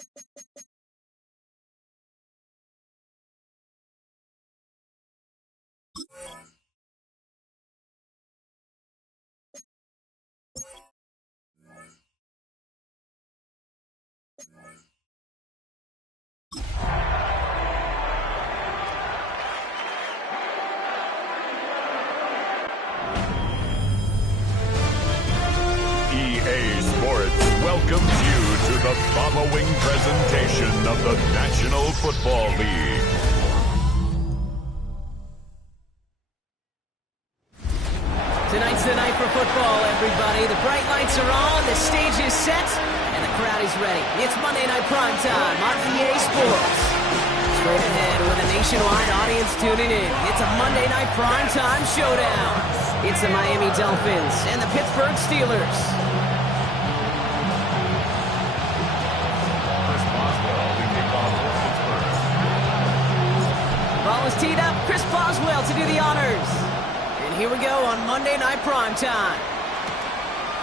EA Sports welcomes you to the following presentation of the National Football League. Tonight's the night for football, everybody. The bright lights are on, the stage is set, and the crowd is ready. It's Monday Night Primetime on EA Sports. Straight ahead with a nationwide audience tuning in. It's a Monday Night Primetime showdown. It's the Miami Dolphins and the Pittsburgh Steelers. Ball is teed up. Chris Boswell to do the honors. And here we go on Monday Night Primetime.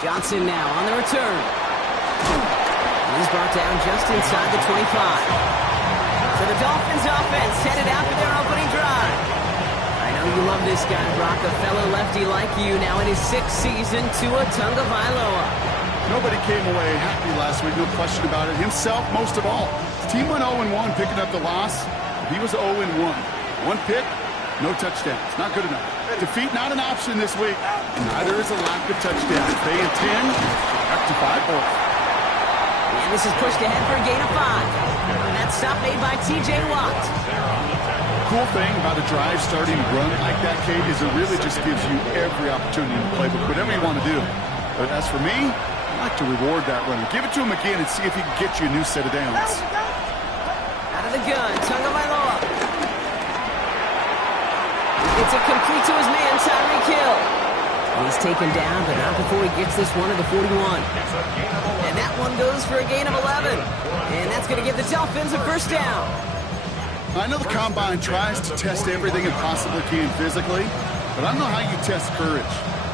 Johnson now on the return. He's brought down just inside the 25. So the Dolphins offense headed out for their opening drive. I know you love this guy, Brock, a fellow lefty like you, now in his 6th season, Tua Tagovailoa. Nobody came away happy last week, no question about it. Himself, most of all. His team went 0-1, picking up the loss. He was 0-1. One pick, no touchdowns. Not good enough. Defeat not an option this week. Neither is a lack of touchdowns. They intend to rectify both. And this is pushed ahead for a gain of 5. And that stop made by T.J. Watt. Cool thing about a drive starting run like that, Kate, is it really just gives you every opportunity to play with whatever you want to do. But as for me, I like to reward that runner. Give it to him again and see if he can get you a new set of downs. Out of the gun, Tagovailoa. It's a complete to his man, Tyreek Hill. He's taken down, but not before he gets this one to the 41. And that one goes for a gain of 11. And that's going to give the Dolphins a first down. I know the Combine tries to test everything it possibly can physically, but I don't know how you test courage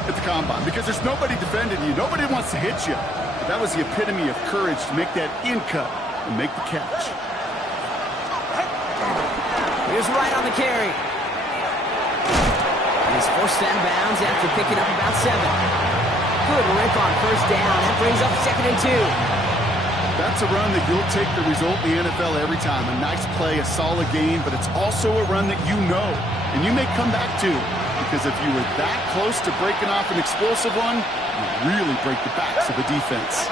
at the Combine because there's nobody defending you. Nobody wants to hit you. But that was the epitome of courage to make that in cut and make the catch. Here's Wright on the carry. He's forced out of bounds after picking up about 7. Good rip on first down. That brings up 2nd and 2. That's a run that you'll take the result in the NFL every time. A nice play, a solid game, but it's also a run that you know and you may come back to because if you were that close to breaking off an explosive one, you really break the backs of the defense.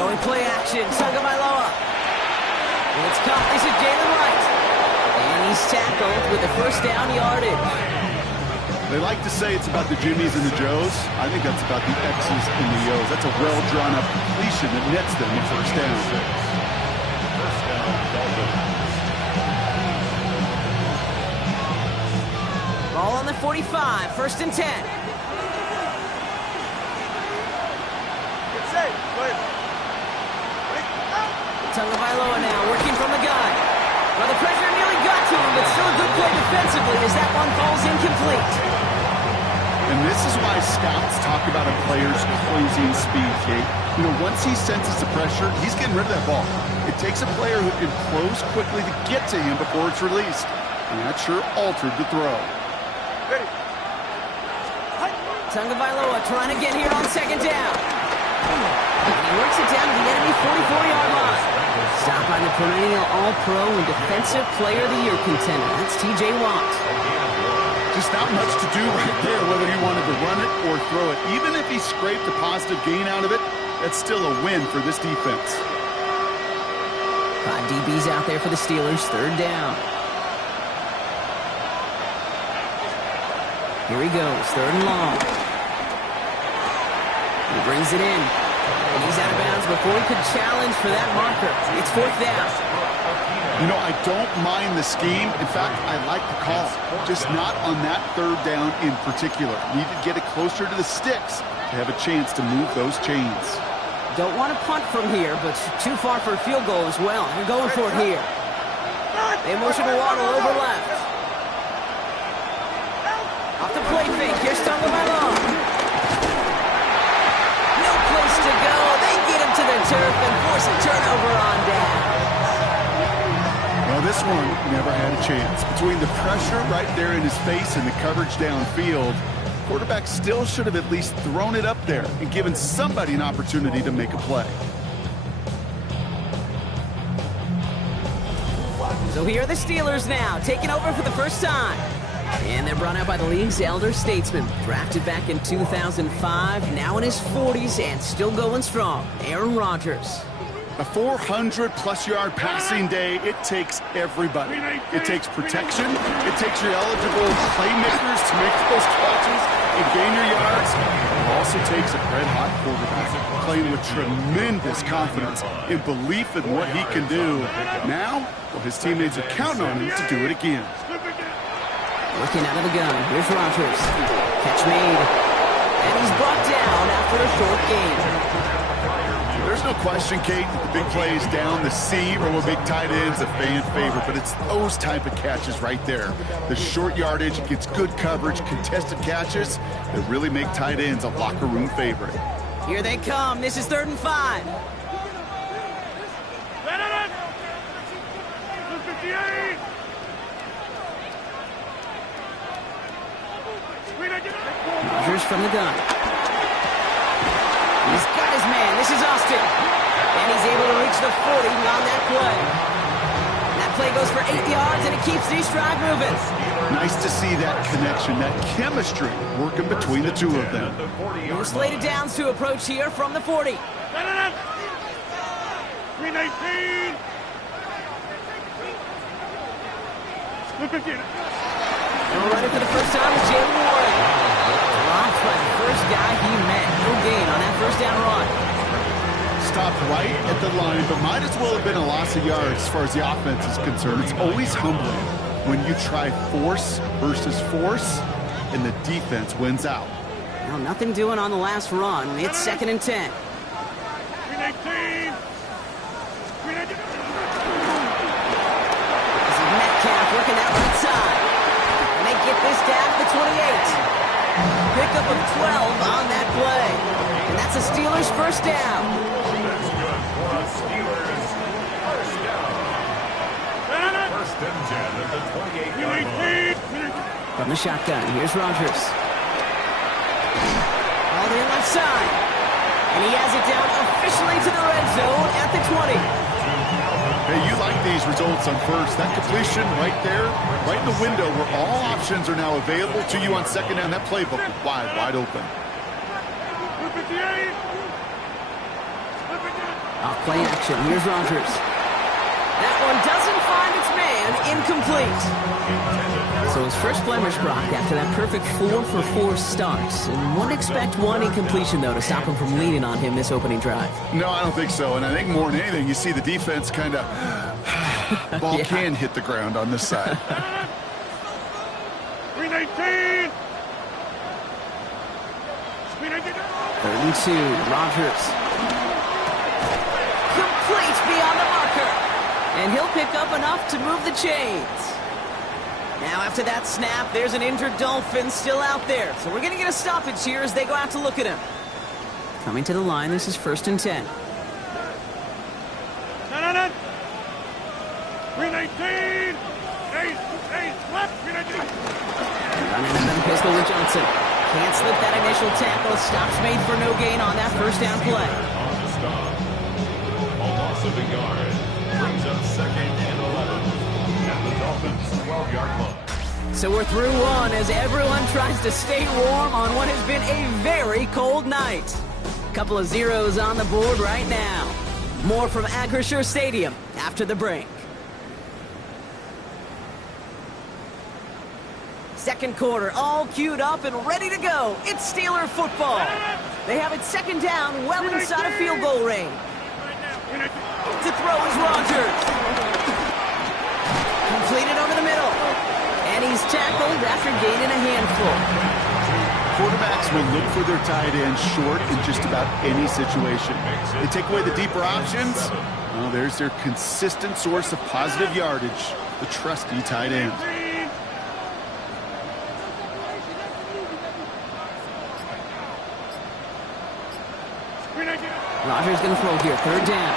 Going play action. Tagovailoa. It's caught. This is Jalen Wright. And he's tackled with the first down yardage. They like to say it's about the Jimmies and the Joes. I think that's about the X's and the O's. That's a well-drawn-up completion that nets them the first down. Ball on the 45, 1st and 10. Get safe. Go ahead. Tagovailoa now working from the gun. Well, the pressure nearly got to him, but still a good play defensively as that one falls incomplete. And this is why scouts talk about a player's closing speed, Kate. You know, once he senses the pressure, he's getting rid of that ball. It takes a player who can close quickly to get to him before it's released. And that sure altered the throw. Ready. Tagovailoa trying to get here on 2nd down. And he works it down to the enemy 44-yard line. Stop by the perennial All-Pro and Defensive Player of the Year contender. That's T.J. Watt. Just not much to do right there, whether he wanted to run it or throw it. Even if he scraped a positive gain out of it, that's still a win for this defense. 5 DBs out there for the Steelers, 3rd down. Here he goes, 3rd and long. He brings it in. And he's out of bounds before he could challenge for that marker. It's 4th down. You know, I don't mind the scheme. In fact, I like the call. Just not on that 3rd down in particular. Need to get it closer to the sticks to have a chance to move those chains. Don't want to punt from here, but too far for a field goal as well. They're going for it here. They motion to Waddle over left. Off the play fake. Here's Tagovailoa. No place to go. They get him to the turf, force a turnover on down. Well, this one never had a chance. Between the pressure right there in his face and the coverage downfield, quarterback still should have at least thrown it up there and given somebody an opportunity to make a play. So here are the Steelers now, taking over for the first time. And they're brought out by the league's elder statesman. Drafted back in 2005, now in his 40s and still going strong, Aaron Rodgers. A 400-plus yard passing day, it takes everybody. It takes protection. It takes your eligible playmakers to make those catches and gain your yards. It also takes a red-hot quarterback playing with tremendous confidence and belief in what he can do. Now, well, his teammates are counting on him to do it again. Looking out of the gun, here's Rodgers. Catch made. And he's brought down after a short gain. There's no question, Kate, that the big plays down the seam or with big tight ends a fan favorite, but it's those type of catches right there. The short yardage gets good coverage, contested catches that really make tight ends a locker room favorite. Here they come. This is 3rd and 5. Rodgers from the gun. He's got his man. This is Austin. And he's able to reach the 40 on that play. And that play goes for 8 yards, and it keeps these drive moving. Nice to see that connection, that chemistry working between the two of them. No slated downs to approach here from the 40. 319. Running for the first time is Jalen Warren. Blocked by the first guy he met. No gain on that first down run. Stopped right at the line, but might as well have been a loss of yards as far as the offense is concerned. It's always humbling when you try force versus force, and the defense wins out. Well, nothing doing on the last run. It's 2nd and 10. 319. This is Metcalf working that right side. And they get this down to the 28. Pickup of 12 on that play. And that's a Steelers first down. That's good for a Steelers first down. First and 10 at the 28-yard line. From the shotgun, here's Rodgers. All the left side. And he has it down officially to the red zone at the 20. Hey, you like these results on first. That completion right there, right in the window where all options are now available to you on second down. That playbook is wide open. Off play action, here's Rodgers. That one doesn't find its man, incomplete. So his first blemish, Brock, after that perfect 4-for-4 start. And wouldn't expect one incompletion, though, to stop him from leaning on him this opening drive. No, I don't think so. And I think more than anything, you see the defense kind of ball can hit the ground on this side. 319. 3rd and 2, Rodgers. Complete beyond the marker. And he'll pick up enough to move the chains. Now after that snap, there's an injured Dolphin still out there. So we're going to get a stoppage here as they go out to look at him. Coming to the line, this is 1st and 10. 319. Ace, left, 319. Running out of the pistol with Johnson. Can't slip that initial tackle. Stops made for no gain on that first down play. On the stop. A loss of a yard. Brings up 2nd and 11. At the Dolphins' 12-yard line. So we're through one as everyone tries to stay warm on what has been a very cold night. Couple of zeros on the board right now. More from Acrisure Stadium after the break. Second quarter, all queued up and ready to go. It's Steeler football. They have it 2nd down, well inside of field goal range. To throw is Rodgers. Completed over the middle. And he's tackled after gaining a handful. Quarterbacks will look for their tight end short in just about any situation. They take away the deeper options. Well, there's their consistent source of positive yardage, the trusty tight end. Rodgers going to throw here, 3rd down.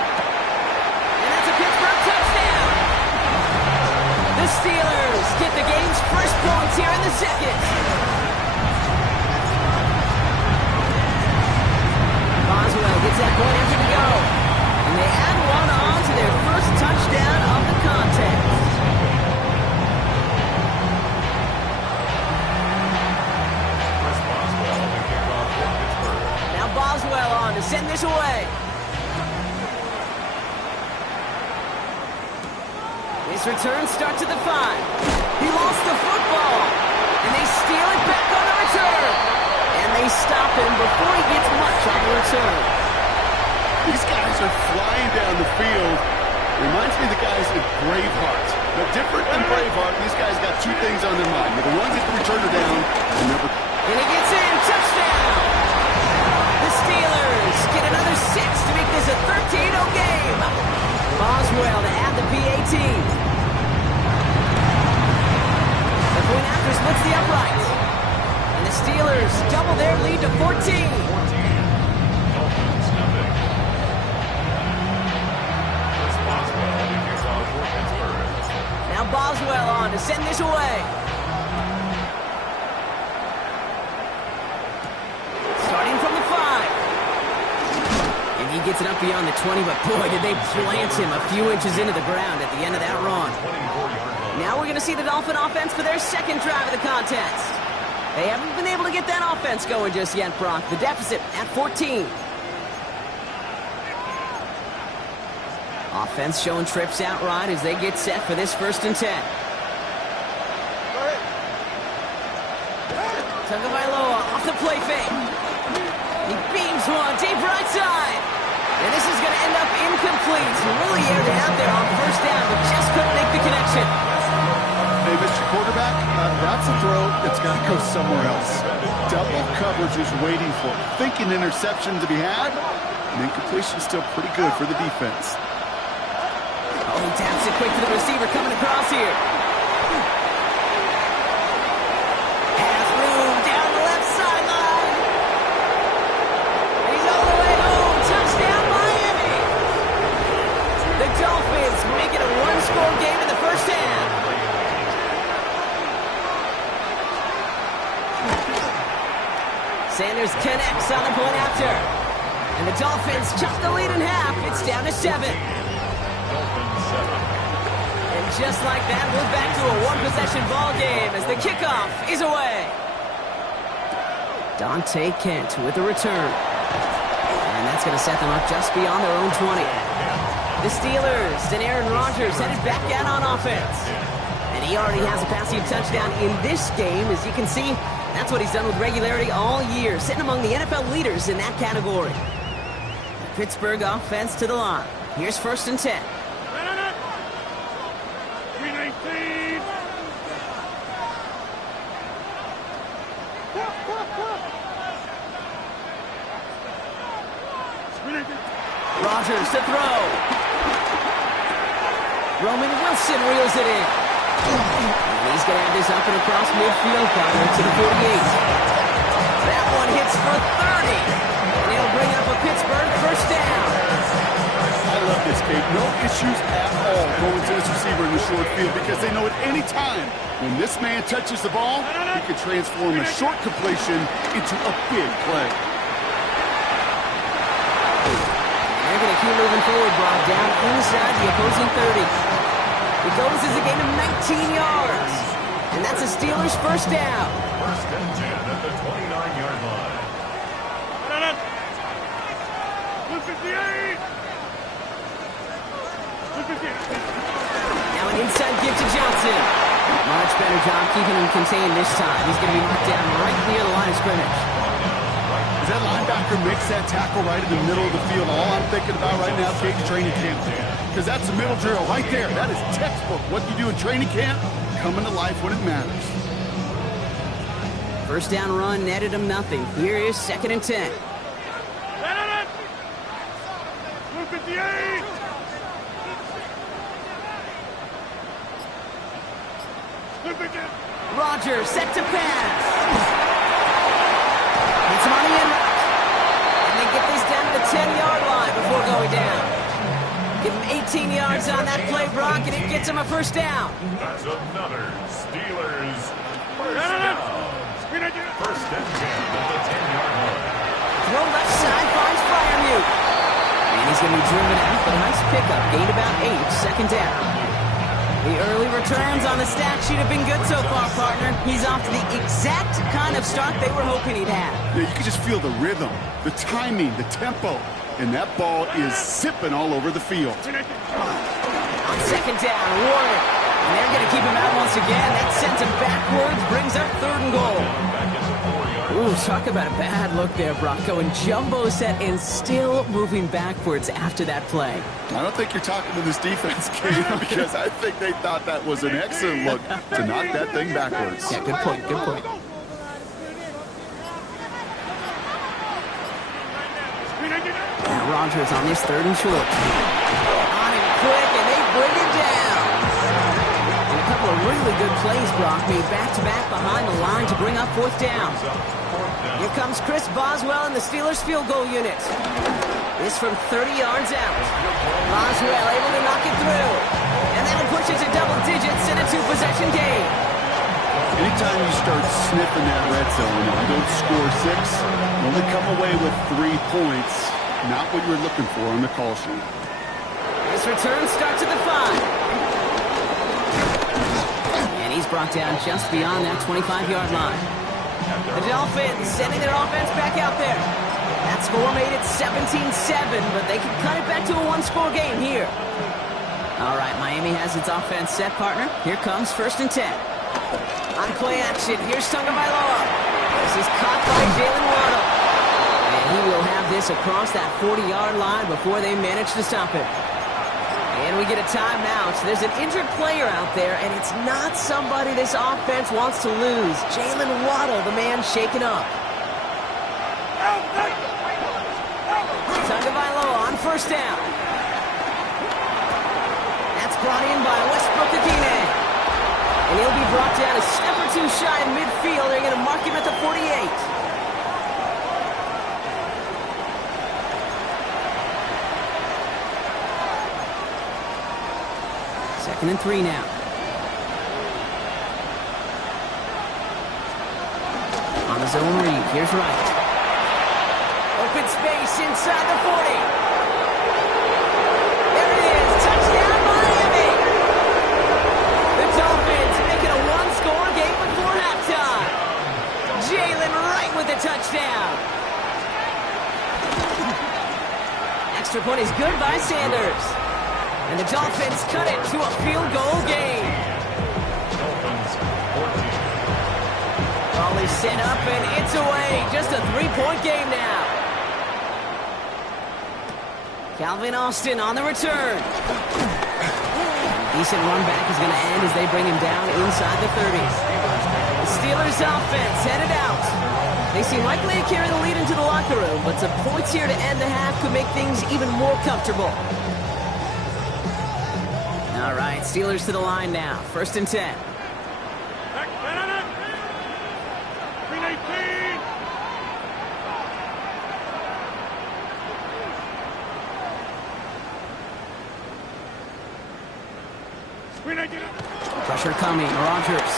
The Steelers get the game's first points here in the second. Boswell gets that point after the go. And they add one on to their first touchdown of the contest. Now Boswell on to send this away. His return starts at the 5. He lost the football. And they steal it back on the return. And they stop him before he gets much on the return. These guys are flying down the field. Reminds me of the guys in Braveheart. But different than Braveheart, these guys got two things on their mind. Number one, get the returner down. And and he gets in. Touchdown. The Steelers get another 6 to make this a 13-0 game. Boswell to add the PAT. The point after splits the uprights. And the Steelers double their lead to 14. Now Boswell on to send this away. Starting from the 5. And he gets it up beyond the 20, but boy, did they plant him a few inches into the ground at the end of that run. Now we're going to see the Dolphin offense for their second drive of the contest. They haven't been able to get that offense going just yet, Brock. The deficit at 14. Offense showing trips out right as they get set for this 1st and 10. Tagovailoa off the play fake. He beams one deep right side. And this is going to end up incomplete. Really aired it out there on 1st down, but just couldn't make the connection. Hey, Mr. Quarterback, that's a throw that's got to go somewhere else. Double coverage is waiting for it. Thinking interception to be had. And incompletion still pretty good for the defense. Oh, he taps it quick to the receiver coming across here. Has room down the left sideline. He's all the way home. Touchdown, Miami. The Dolphins make it a one-score game in the 1st half. Sanders connects on the point after. And the Dolphins chop the lead in half. It's down to 7. And just like that, we're back to a one-possession ball game as the kickoff is away. Dante Kent with the return. And that's going to set them up just beyond their own 20. The Steelers and Aaron Rodgers headed back out on offense. And he already has a passing touchdown in this game. As you can see, that's what he's done with regularity all year, sitting among the NFL leaders in that category. The Pittsburgh offense to the line. Here's 1st and 10. 319. Rodgers to throw. Roman Wilson reels it in. And he's going to have this up and across midfield, Connor, to the 48. That one hits for 30. And it'll bring up a Pittsburgh 1st down. I love this, Kate. No issues at all going to this receiver in the short field because they know at any time when this man touches the ball, he can transform a short completion into a big play. They're going to keep moving forward, brought down inside the opposing 30. It goes as a gain of 19 yards. And that's a Steelers 1st down. 1st and 10 at the 29-yard line. 158. Now an inside give to Johnson. Much better job keeping him contained this time. He's going to be marked down right near the line of scrimmage. As that linebacker makes that tackle right in the middle of the field, all I'm thinking about right now, Kate, is training camp. Because that's the middle drill right there. That is textbook. What you do in training camp, coming to life when it matters. 1st down run netted him nothing. Here is 2nd and 10. 158. Rodgers set to pass. It's him on the end route. And they get this down to the 10-yard line before going down. Give him 8 13 yards on that play, Brock, and it gets him a first down. That's another Steelers first down. First and 10 at the 10-yard line. Throw left side, finds Fryermuth. And he's going to be driven out, but a nice pickup. Gained about 8, second down. The early returns on the stat sheet have been good so far, partner. He's off to the exact kind of start they were hoping he'd have. Yeah, you can just feel the rhythm, the timing, the tempo. And that ball is zipping all over the field. On second down, Warner. And they're going to keep him out once again. That sends him backwards, brings up third and goal. Ooh, talk about a bad look there, Brock. Going jumbo set and still moving backwards after that play. I don't think you're talking to this defense, Kate, because I think they thought that was an excellent look to knock that thing backwards. Yeah, good point, good point. And Rodgers on this third and short. On him quick, and they bring him down. And a couple of really good plays, Brock, made back-to-back behind the line to bring up fourth down. Here comes Chris Boswell in the Steelers field goal unit. This from 30 yards out. Boswell able to knock it through. And that'll push it to double digits in a two-possession game. Anytime you start sniffing that red zone and you don't score 6, you only come away with 3 points. Not what you were looking for on the call sheet. This return starts at the 5. And he's brought down just beyond that 25-yard line. The Dolphins sending their offense back out there. That score made it 17-7, but they can cut it back to a one-score game here. All right, Miami has its offense set, partner. Here comes first and 10. On play action, here's Tagovailoa. This is caught by Jalen Waddle. And he will have this across that 40-yard line before they manage to stop him. And we get a timeout. There's an injured player out there, and it's not somebody this offense wants to lose. Jalen Waddle, the man shaken up. Tagovailoa on first down. That's brought in by Westbrook-Ikhine. And he'll be brought down a step or two shy in midfield. They're going to mark him at the 48. Second and 3 now. On the zone read, here's Wright. Open space inside the 40. There it is, touchdown Miami. The Dolphins make it a one-score game before halftime. Jalen Wright with the touchdown. Extra point is good by Sanders. And the Dolphins cut it to a field goal game. Dolphins 14. Ball is set up and it's away. Just a 3-point game now. Calvin Austin on the return. Decent run back is going to end as they bring him down inside the 30s. The Steelers offense headed out. They seem likely to carry the lead into the locker room, but some points here to end the half could make things even more comfortable. All right, Steelers to the line now. First and 10. 319. Pressure coming. Rodgers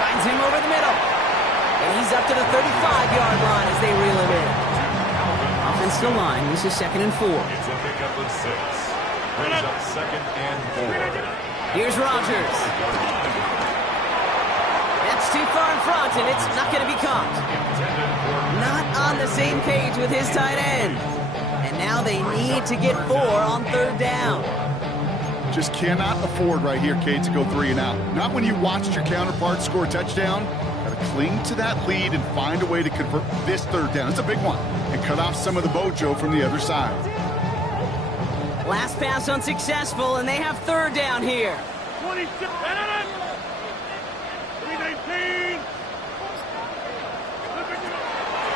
finds him over the middle. And he's up to the 35-yard line as they reel him in. Offensive line. This is second and 4. It's a pickup of 6. Brings up second and 4. Here's Rodgers. That's too far in front, and it's not going to be caught. Not on the same page with his tight end. And now they need to get 4 on third down. Just cannot afford right here, Kate, to go 3 and out. Not when you watched your counterpart score a touchdown. Got to cling to that lead and find a way to convert this third down. It's a big one. And cut off some of the mojo from the other side. Last pass unsuccessful, and they have third down here. 26. 319.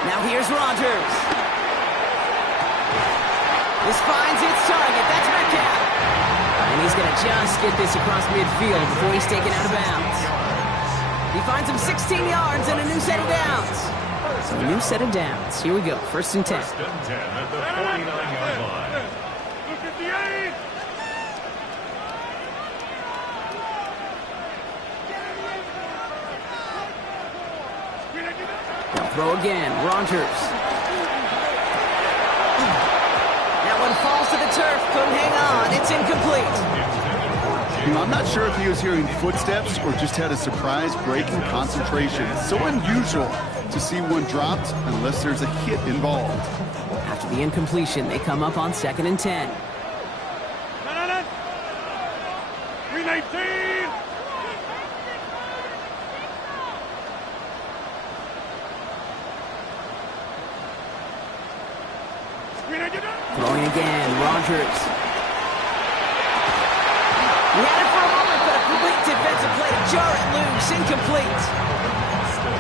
Now here's Rodgers. This finds its target. That's Metcalf. And he's going to just get this across midfield before he's taken out of bounds. He finds him 16 yards and a new set of downs. So a new set of downs. Here we go. First and 10. First and 10 at the 49-yard line. Look at the throw again. Rogers. That one falls to the turf. Couldn't hang on. It's incomplete. You know, I'm not sure if he was hearing footsteps or just had a surprise break in concentration. It's so unusual to see one dropped unless there's a hit involved. After the incompletion, they come up on 2nd and 10. 319. Throwing again. Rogers. He had it for a moment, but a complete defensive play to jar it loose. Incomplete.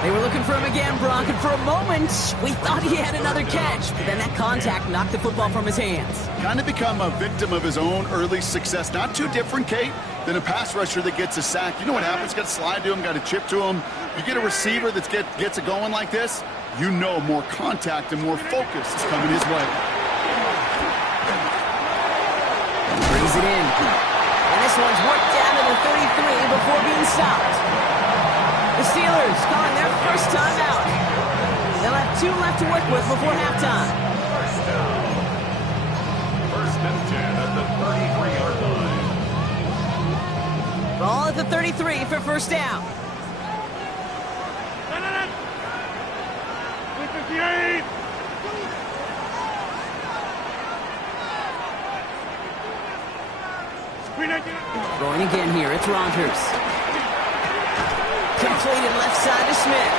They were looking for him again, Brock, and for a moment, we thought he had another catch. But then that contact knocked the football from his hands. Kind of become a victim of his own early success. Not too different, Kate, than a pass rusher that gets a sack. You know what happens? Got to slide to him, got to chip to him. You get a receiver that gets it going like this, you know more contact and more focus is coming his way. Brings it in. And this one's worked down to the 33 before being stopped. The Steelers calling their first time out. They'll have 2 left to work with before halftime. First and 10 at the 33-yard line. Ball at the 33 for first down. 358. Throwing again here, it's Rogers. Completed left side to Smith.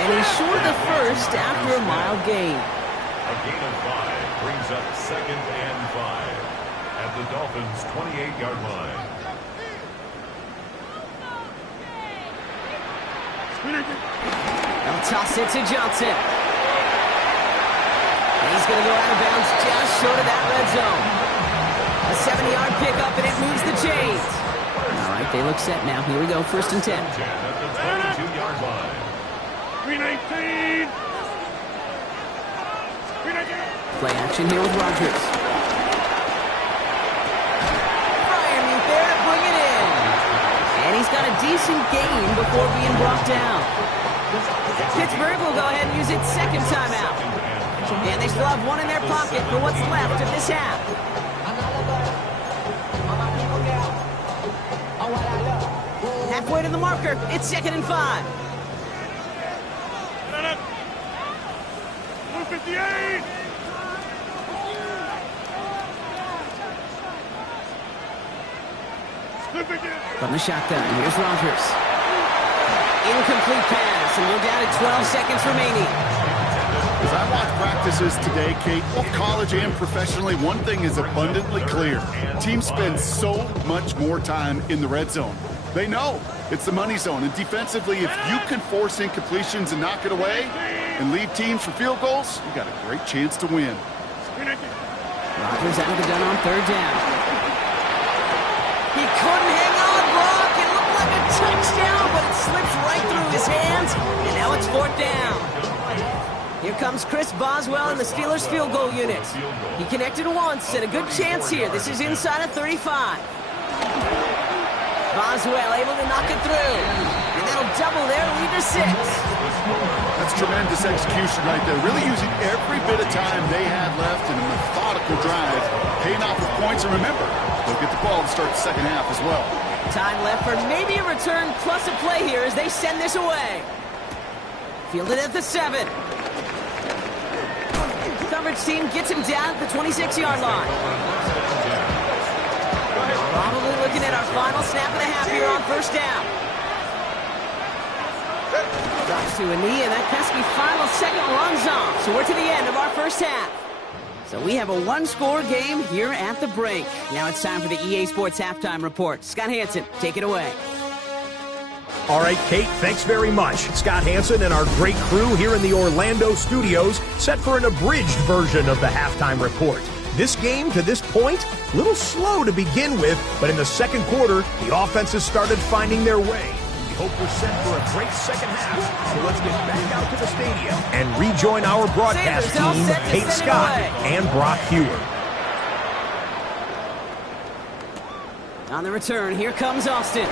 And he's short of the first after a mild gain. A gain of 5 brings up 2nd and 5 at the Dolphins' 28-yard line. They'll toss it to Johnson. And he's going to go out of bounds just short of that red zone. A 70-yard pickup, and it moves the chains. All right, they look set now. Here we go, 1st and 10. At the 22-yard line. 319. Play action here with Rogers. Bryant there, bring it in. And he's got a decent gain before being brought down. Pittsburgh will go ahead and use its 2nd timeout. And they still have 1 in their pocket for what's left of this half. Halfway to the marker, it's 2nd and 5. 158. From the shotgun, here's Rogers. Incomplete pass, and we're down to 12 seconds remaining. As I watch practices today, Kate, both college and professionally, one thing is abundantly clear. Teams spend so much more time in the red zone. They know it's the money zone, and defensively, if you can force incompletions and knock it away and lead teams for field goals, you got a great chance to win. Rogers out of the gun on 3rd down. He couldn't hang on, Brock. It looked like a touchdown, but it slips right through his hands, and now it's 4th down. Here comes Chris Boswell in the Steelers field goal unit. He connected once, and a good chance here. This is inside of 35. Boswell able to knock it through. And that'll double their lead to 6. That's tremendous execution right there. Really using every bit of time they had left in a methodical drive. Paying off with points. And remember, they'll get the ball to start the 2nd half as well. Time left for maybe a return plus a play here as they send this away. Fielded at the 7. Coverage team gets him down at the 26-yard line. Probably looking at our final snap of the half here on 1st down. Drops to a knee, and that pesky final second runs off. So we're to the end of our 1st half. So we have a 1-score game here at the break. Now it's time for the EA Sports Halftime Report. Scott Hansen, take it away. All right, Kate, thanks very much. Scott Hansen and our great crew here in the Orlando studios set for an abridged version of the halftime report. This game, to this point, a little slow to begin with, but in the 2nd quarter, the offenses started finding their way. We hope we're set for a great 2nd half, so let's get back out to the stadium and rejoin our broadcast team, Kate Scott and Brock Hewer. On the return, here comes Austin.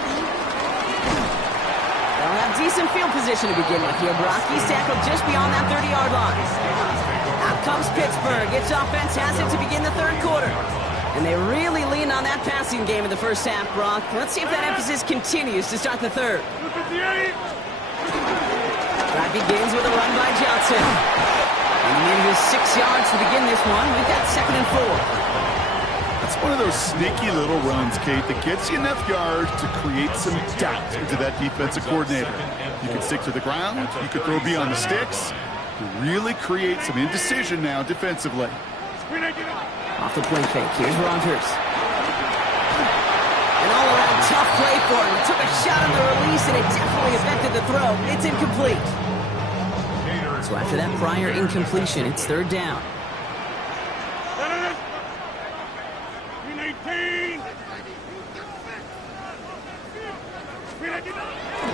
Well, have decent field position to begin with here, Brock. He's tackled just beyond that 30-yard line. Out comes Pittsburgh. Its offense has it to begin the third quarter. And they really leaned on that passing game in the first half, Brock. Let's see if that emphasis continues to start the third. Drive begins with a run by Johnson. And he needed his 6 yards to begin this one. We've got 2nd and 4. That's one of those sneaky little runs, Kate, that gets you enough yards to create some doubt into that defensive coordinator. You can stick to the ground. You can throw beyond the sticks. You really create some indecision now defensively. Off the play fake. Here's Rodgers. An all-around tough play for him. He took a shot on the release, and it definitely affected the throw. It's incomplete. So after that prior incompletion, it's 3rd down.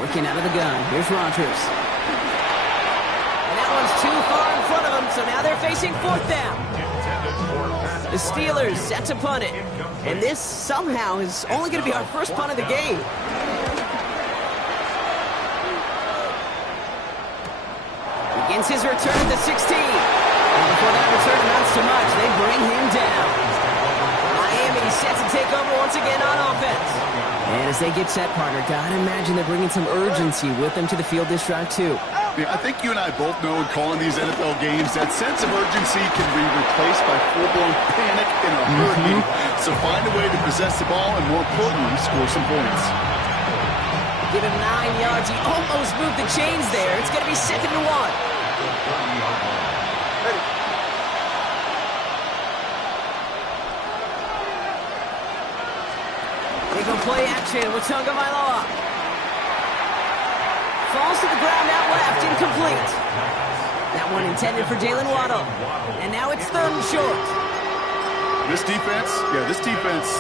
Working out of the gun. Here's Rodgers. And that one's too far in front of him, so now they're facing 4th down. The Steelers set to punt it. And this somehow is only going to be our first punt of the game. Begins his return at the 16. And before that return amounts to much, they bring him down. Miami set to take over once again on offense. And as they get set, partner, gotta imagine they're bringing some urgency with them to the field this drive, too. Yeah, I think you and I both know in calling these NFL games that sense of urgency can be replaced by full-blown panic in a hurry. So find a way to possess the ball and, more importantly, score some points. Give him 9 yards. He almost moved the chains there. It's going to be 2nd and 1. They go play action with Tagovailoa. Falls to the ground out left, incomplete. That one intended for Jalen Waddle. And now it's 3rd and short. This defense,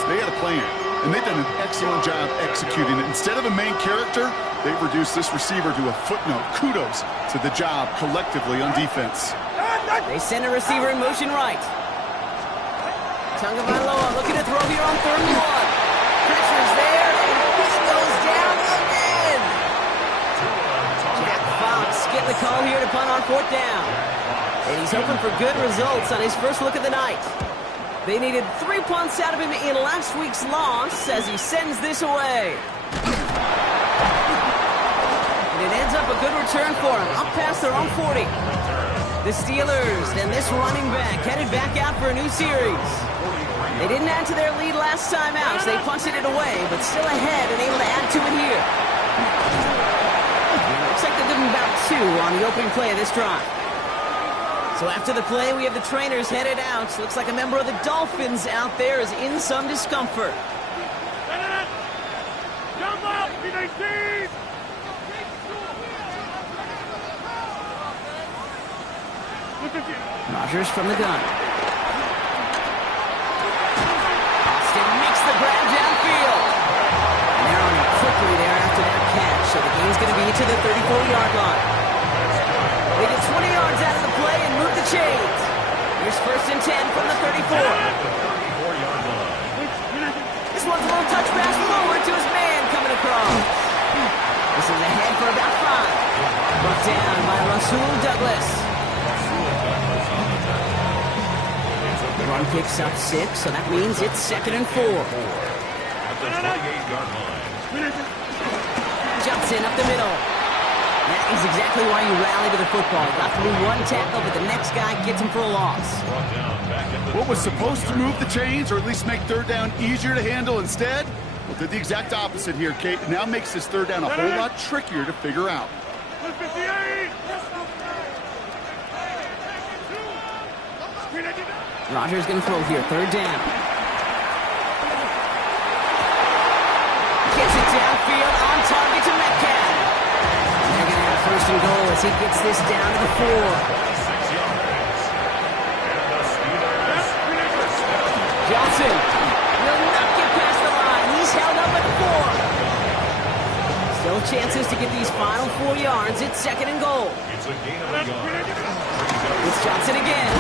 they had a plan. And they've done an excellent job executing it. Instead of a main character, they've reduced this receiver to a footnote. Kudos to the job collectively on defense. They send a receiver in motion right. Tagovailoa looking to throw here on 3rd and 1. Pressure's there, and he goes down again. Jack Fox getting the call here to punt on 4th down. And he's hoping for good results on his first look of the night. They needed 3 punts out of him in last week's loss as he sends this away. And it ends up a good return for him, up past their own 40. The Steelers and this running back headed back out for a new series. They didn't add to their lead last time out, so they punted it away, but still ahead and able to add to it here. And it looks like they're giving about 2 on the opening play of this drive. So after the play, we have the trainers headed out. Looks like a member of the Dolphins out there is in some discomfort. Rodgers from the gun. Austin makes the grab downfield. And they're on it quickly there after that catch. So the game's going to be to the 34-yard line. They get 20 yards out of the play and move the chains. Here's 1st and 10 from the 34. This one's a little touch pass forward to his man coming across. This is ahead for about 5. Brought down by Rasul Douglas. The run picks up 6, so that means it's 2nd and 4. Johnson up the middle. That is exactly why you rally to the football. Got through 1 tackle, but the next guy gets him for a loss. What was supposed to move the chains, or at least make 3rd down easier to handle instead? Well, did the exact opposite here, Kate. It now makes this 3rd down a whole lot trickier to figure out. Rodgers going to throw here, 3rd down. Gets it downfield, on target to Metcalf. They're going to have 1st and goal as he gets this down to the 4. Johnson will not get past the line. He's held up at 4. Still chances to get these final 4 yards. It's 2nd and goal. It's Johnson again.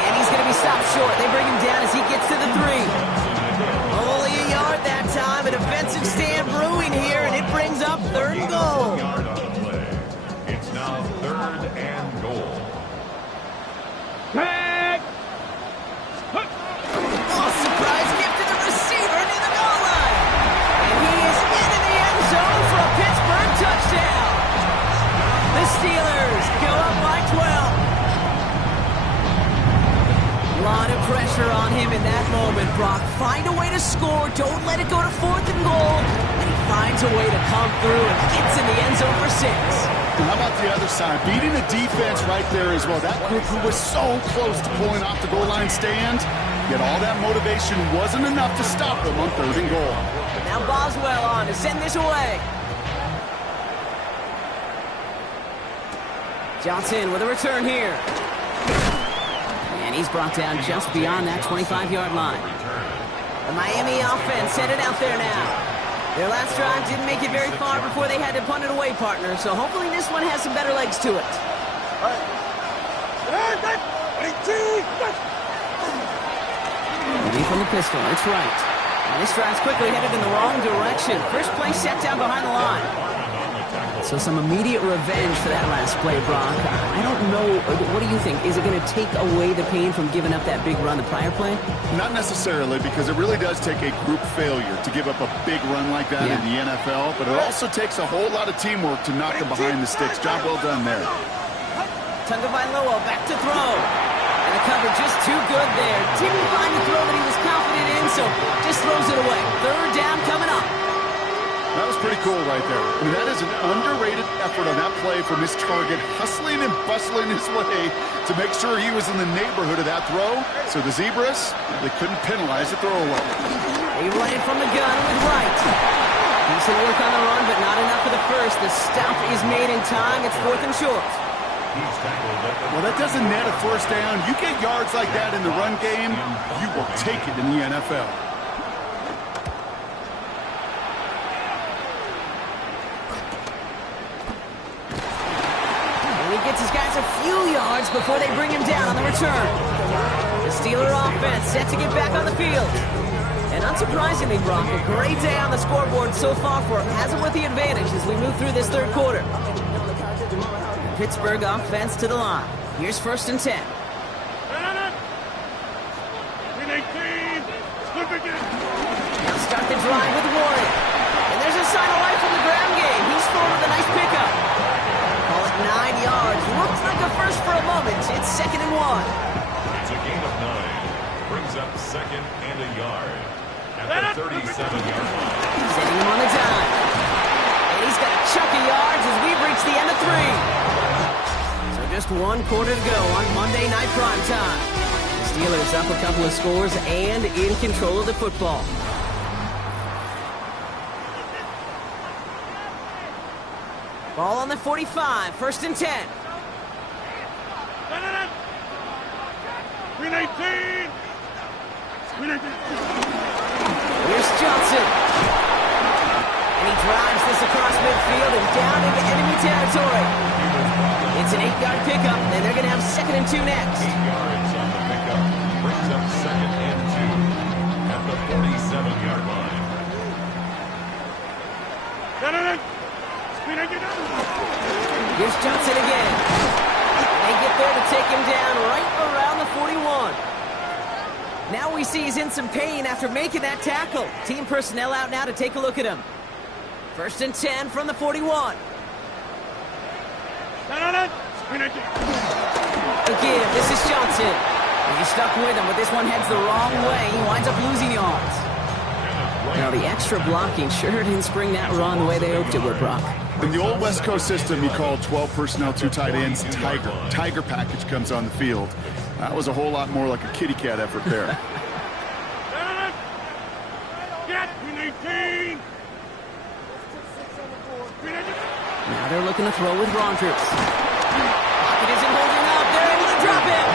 And he's going to be stopped short. They bring him down as he gets to the 3. Only a yard that time. A defensive stand brewing here, and it brings up 3rd and goal. ton of pressure on him in that moment, Brock. Find a way to score. Don't let it go to 4th and goal. And he finds a way to come through and gets in the end zone for 6. And how about the other side? Beating the defense right there as well. That group who was so close to pulling off the goal line stand, yet all that motivation wasn't enough to stop them on 3rd and goal. Now Boswell on to send this away. Johnson with a return here. And he's brought down just beyond that 25-yard line. The Miami offense set it out there now. Their last drive didn't make it very far before they had to punt it away, partner. So hopefully this one has some better legs to it. Moving from the pistol, it's right. And this drive's quickly headed in the wrong direction. First play set down behind the line. So some immediate revenge for that last play, Brock. I don't know, what do you think? Is it going to take away the pain from giving up that big run the prior play? Not necessarily, because it really does take a group failure to give up a big run like that in the NFL, but it also takes a whole lot of teamwork to knock them behind the sticks. Job well done there. Tagovailoa back to throw. And the cover just too good there. Didn't find the throw that he was confident in, so just throws it away. 3rd down coming up. That was pretty cool right there. I mean, that is an underrated effort on that play from his target, hustling and bustling his way to make sure he was in the neighborhood of that throw. So the Zebras, they couldn't penalize the throwaway. They run it from the gun with Wright. Decent work on the run, but not enough for the first. The stop is made in time. It's 4th and short. Well, that doesn't net a 1st down. You get yards like that in the run game, you will take it in the NFL. Gets his guys a few yards before they bring him down on the return. The Steeler offense set to get back on the field. And unsurprisingly, Brock, a great day on the scoreboard so far for him. Has him with the advantage as we move through this 3rd quarter. Pittsburgh offense to the line. Here's 1st and 10. Now start the drive with Warren. And there's a sign of life from the ground game. He's thrown with a nice pickup. Call it 9 yards. Looks like a first for a moment. It's 2nd and 1. It's a gain of 9. Brings up 2nd and a yard. At the 37-yard line. Setting him on the dime. And he's got a chunk of yards as we've reached the end of 3. So just 1 quarter to go on Monday Night Prime Time. The Steelers up a couple of scores and in control of the football. Ball on the 45, 1st and 10. Here's Johnson. And he drives this across midfield and down into enemy territory. It's an 8-yard pickup, and they're going to have 2nd and 2 next. 8 yards on the pickup. Brings up 2nd and 2 at the 47-yard line. Here's Johnson again. They get there to take him down right around the 41. Now we see he's in some pain after making that tackle. Team personnel out now to take a look at him. 1st and 10 from the 41. Again, this is Johnson. He's stuck with him, but this one heads the wrong way. He winds up losing yards. Now, the extra blocking sure didn't spring that run the way they hoped it would, Brock. In the old West Coast system, you called 12 personnel, 2 tight ends, Tiger. Tiger package comes on the field. That was a whole lot more like a kitty cat effort there. Now they're looking to throw with Rogers. Pocket isn't holding up. They're able to drop it.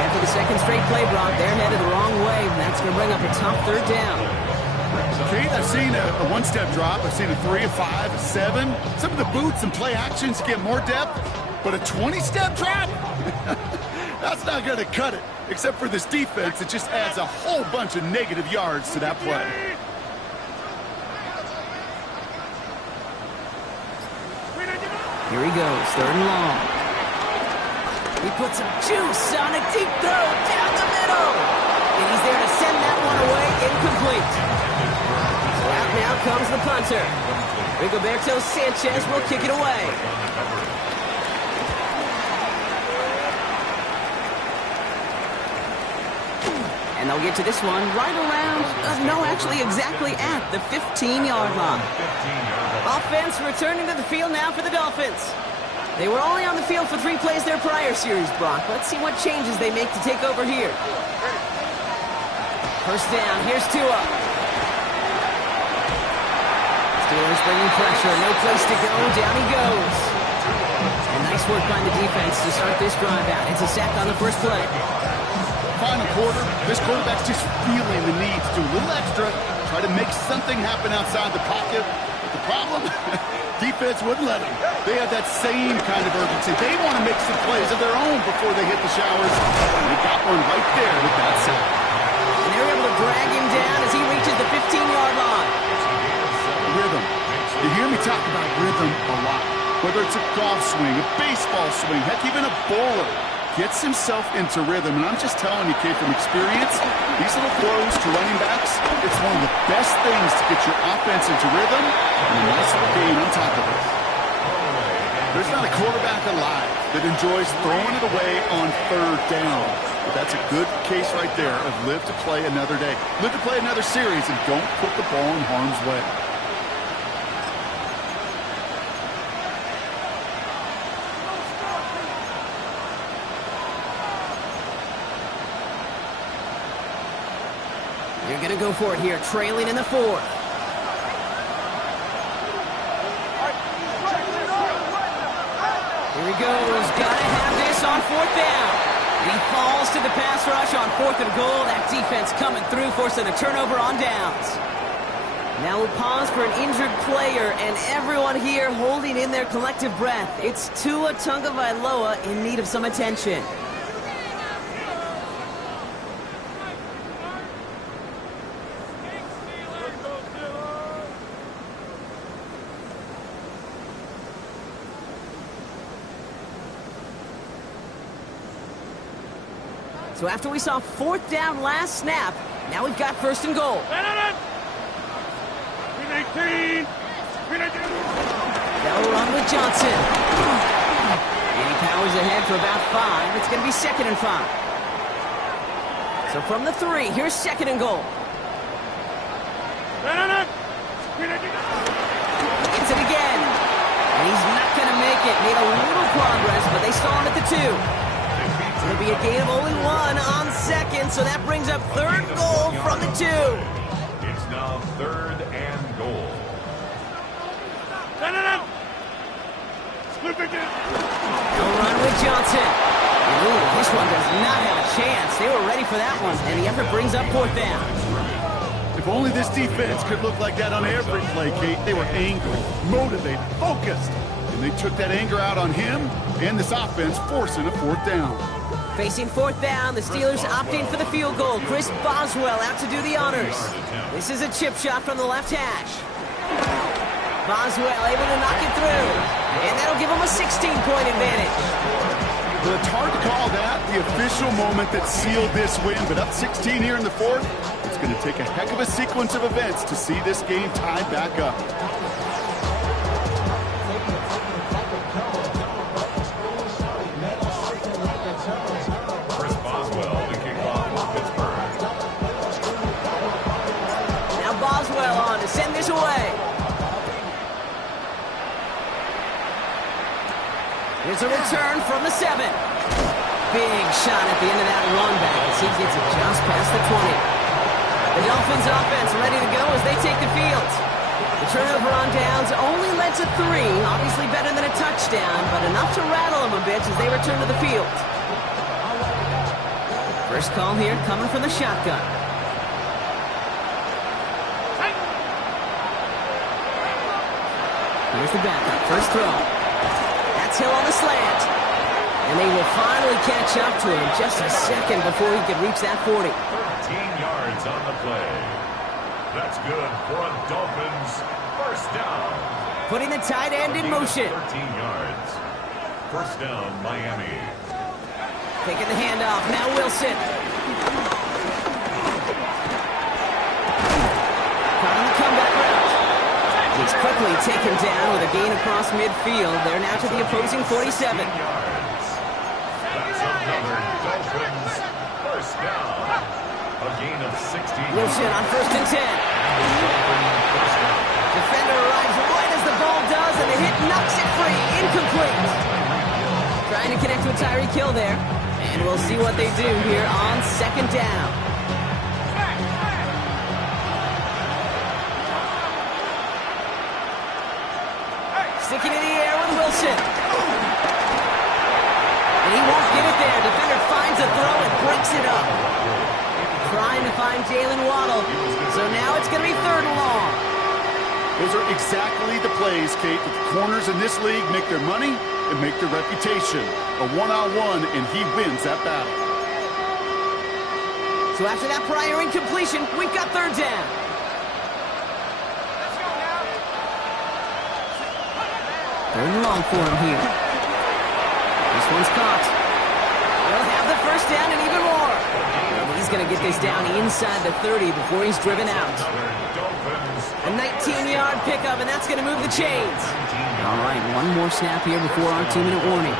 And for the 2nd straight play, Brock, they're headed the wrong way. And that's going to bring up a tough 3rd down. Kate, I've seen a 1-step drop. I've seen a 3, a 5, a 7. Some of the boots and play actions get more depth. But a 20-step drop? That's not going to cut it. Except for this defense, it just adds a whole bunch of negative yards to that play. Here he goes, 3rd and long. He puts some juice on a deep throw down the middle. And he's there to send that one away, incomplete. So out now comes the punter. Rigoberto Sanchez will kick it away. And they'll get to this one right around, actually exactly at the 15-yard line. Offense returning to the field now for the Dolphins. They were only on the field for 3 plays their prior series, Brock. Let's see what changes they make to take over here. First down, here's Tua. Steelers bringing pressure, no place to go, down he goes. And nice work by the defense to start this drive out. It's a sack on the first play. Final quarter, this quarterback's just feeling the need to do a little extra, try to make something happen outside the pocket. But the problem, defense wouldn't let them. They have that same kind of urgency. They want to make some plays of their own before they hit the showers. And they got one right there with that sack. And they're able to drag him down as he reaches the 15-yard line. Rhythm. You hear me talk about rhythm a lot. Whether it's a golf swing, a baseball swing, heck, even a bowler gets himself into rhythm. And I'm just telling you, kid, from experience, these little throws to running backs, it's one of the best things to get your offense into rhythm and a nice little gain on top of it. There's not a quarterback alive that enjoys throwing it away on third down. But that's a good case right there of live to play another day. Live to play another series and don't put the ball in harm's way. They're going to go for it here, trailing in the 4th. Here he goes. Got to have this on 4th down. And he falls to the pass rush on 4th and goal. That defense coming through, forcing a turnover on downs. Now we'll pause for an injured player, and everyone here holding in their collective breath. It's Tua Tagovailoa in need of some attention. So after we saw 4th down last snap, now we've got 1st and goal. They'll run with Johnson. And he powers ahead for about 5. It's going to be 2nd and 5. So from the 3, here's 2nd and goal. Gets it again. And he's not going to make it. Made a little progress, but they saw him at the 2. It'll be a gain of only 1 on 2nd, so that brings up 3rd goal from the 2. It's now 3rd and goal. They'll run with Johnson. Ooh, this one does not have a chance. They were ready for that one, and the effort brings up 4th down. If only this defense could look like that on every play, Kate. They were angry, motivated, focused. And they took that anger out on him and this offense, forcing a 4th down. Facing 4th down, the Steelers opting for the field goal. Chris Boswell out to do the honors. This is a chip shot from the left hash. Boswell able to knock it through. And that'll give him a 16-point advantage. Well, it's hard to call that the official moment that sealed this win, but up 16 here in the 4th, it's going to take a heck of a sequence of events to see this game tied back up. Send this away. Here's a return from the 7. Big shot at the end of that run back as he gets it just past the 20. The Dolphins offense ready to go as they take the field. The turnover on downs only led to 3. Obviously better than a touchdown, but enough to rattle them a bit as they return to the field. First call here coming from the shotgun. Here's the backup. First throw. That's Hill on the slant. And they will finally catch up to him just a second before he could reach that 40. 13 yards on the play. That's good for a Dolphins first down. Putting the tight end in motion. 13 yards. First down, Miami. Taking the handoff. Now Wilson. Caught on the comeback route. He's quickly taken down with a gain across midfield. They're now to the opposing 47. That's another Dolphins first down. A Wilson on 1st and 10. Defender arrives right as the ball does, and the hit knocks it free. Incomplete. Trying to connect with Tyreek Hill there. And we'll see what they do here on 2nd down. Sticking in the air with Wilson. And he won't get it there. Defender finds a throw and breaks it up. Trying to find Jalen Waddle. So now it's going to be 3rd and long. Those are exactly the plays, Kate, that the corners in this league make their money and make their reputation. A one-on-one, and he wins that battle. So after that prior incompletion, we've got 3rd down. Third and long for him here. This one's caught. They'll have the 1st down and even more. And he's going to get this down inside the 30 before he's driven out. A 19-yard pickup, and that's going to move the chains. All right, one more snap here before our 2-minute warning.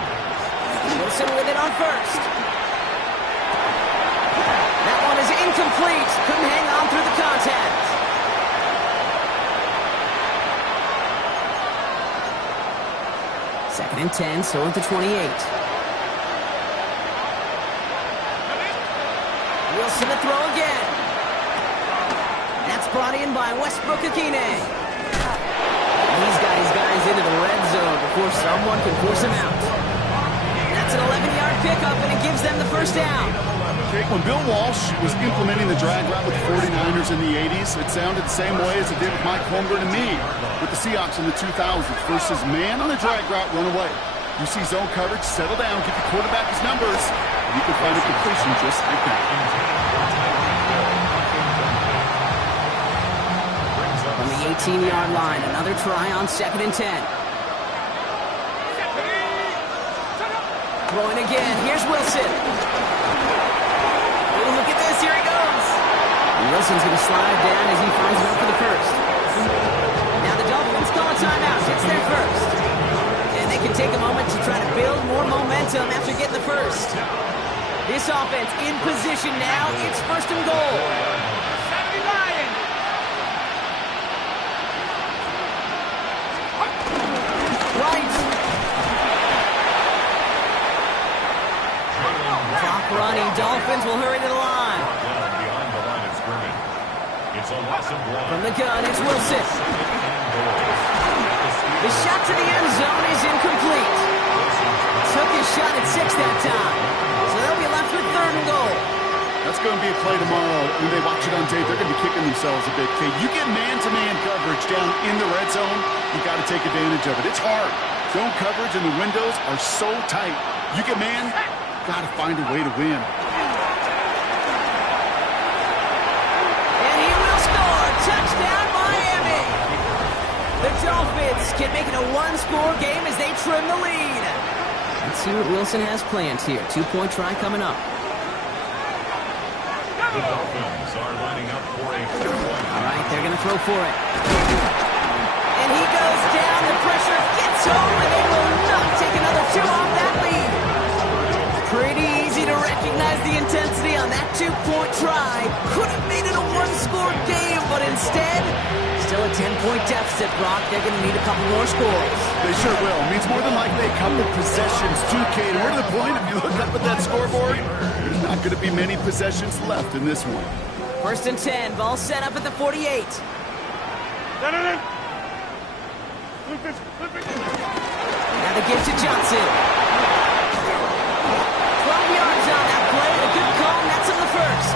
Wilson with it on 1st. That one is incomplete. Couldn't hang on through the contact. Second and 10, so at the 28. Wilson to throw again. That's brought in by Westbrook-Akine. He's got his guys into the red zone before someone can force him out. That's an 11-yard pickup, and it gives them the 1st down. Jake, when Bill Walsh was implementing the drag route with the 49ers in the 80s, it sounded the same way as it did with Mike Holmgren and me with the Seahawks in the 2000s versus man on the drag route, run away. You see zone coverage, settle down, get the quarterback his numbers, and you can find a completion just like that. From the 18-yard line, another try on 2nd and 10. Throwing again, here's Wilson. Oh, look at this, here he goes. And Wilson's going to slide down as he finds it up for the 1st. Now the Dolphins call a timeout, it's their 1st. And they can take a moment to try to build more momentum after getting the 1st. This offense in position now, it's 1st and goal. Right. Clock running. Dolphins will hurry to the line. Behind the line of scrimmage. It's a loss of one. From the gun, it's Wilson. The shot to the end zone is incomplete. Took his shot at 6 that time. So they'll be left with 3rd and goal. That's going to be a play tomorrow. When they watch it on tape, they're going to be kicking themselves a bit. Okay, you get man-to-man coverage down in the red zone, you got to take advantage of it. It's hard. Zone coverage and the windows are so tight. You get man, got to find a way to win. And he will score. Touchdown, Miami. The Dolphins can make it a 1-score game as they trim the lead. Let's see what Wilson has planned here. 2-point try coming up. The Dolphins are lining up for a 2-point. All right, they're going to throw for it. And he goes down. The pressure gets home, and they will not take another 2 off that lead. Pretty easy to recognize the intensity on that 2-point try. Could have made it a 1-score game, but instead, still a 10-point deficit, Brock. They're going to need a couple more scores. They sure will. It means more than likely a couple possessions, too, Kate. And we're to the point, if you look up at that scoreboard, there's not going to be many possessions left in this one. 1st and 10, ball set up at the 48. Now the give to Johnson. 12 yards on that play, and a good call, and that's on the 1st.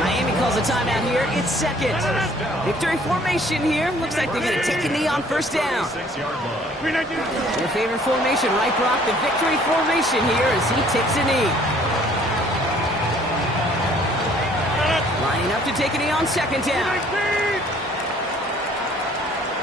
Miami calls a timeout here. It's 2nd. Victory formation here. Looks like they're going to take a knee on 1st down. Your favorite formation, right, Brock? The victory formation here as he takes a knee. Lining up to take a knee on 2nd down.